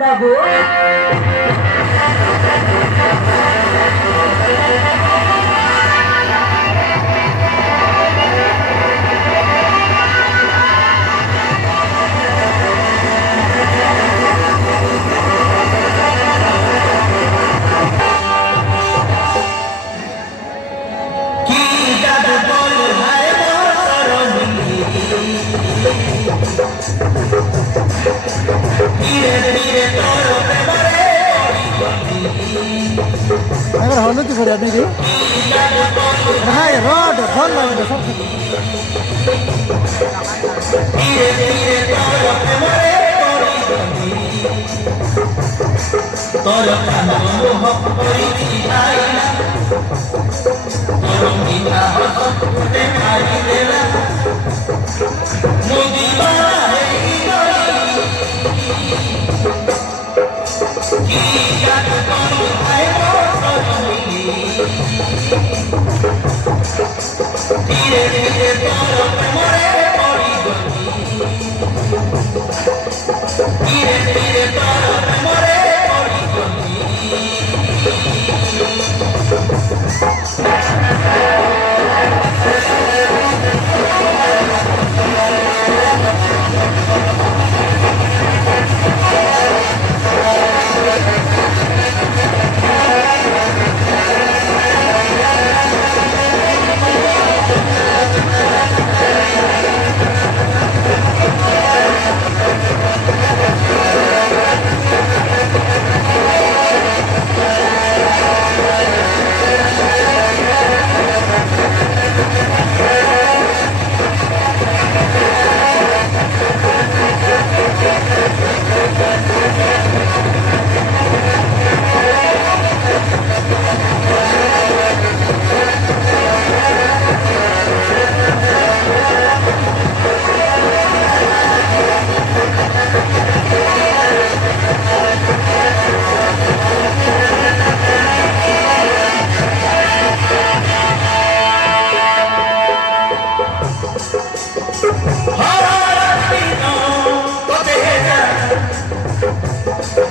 বাবু এবার হলো কি করে আপনি হ্যাঁ রড ফোন লাগবে সব তোর মোহ পরিচিতাইলা তোর মিঠা হসতে খাইলা মুদিবা হেই গলি কি জাত করু আয় মোসরমি ধীরে ধীরে তোর প্রেমরে পড়ি গলি ধীরে ধীরে তোর প্রেমরে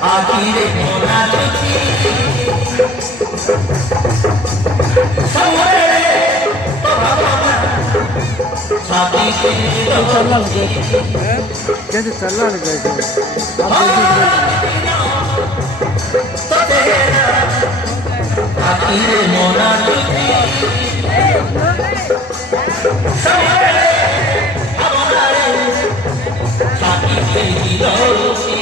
आखिरे मोना तुझी समरे तो भगवान साथी चलना लगे कैसे चलना लगे आखिरे मोना तुझी समरे हमारे साथी तेरी रोटी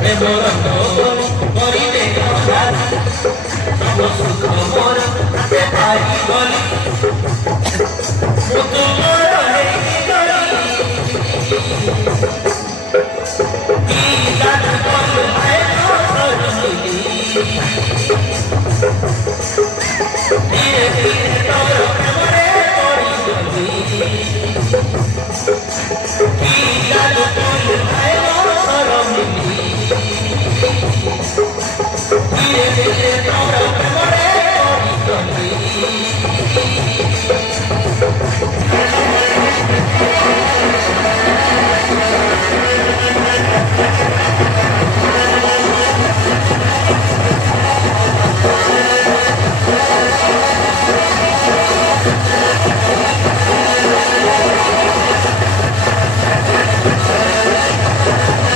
Memorando সুখ মোর হাতে পাই বলি মতো মোর হয়ে গলি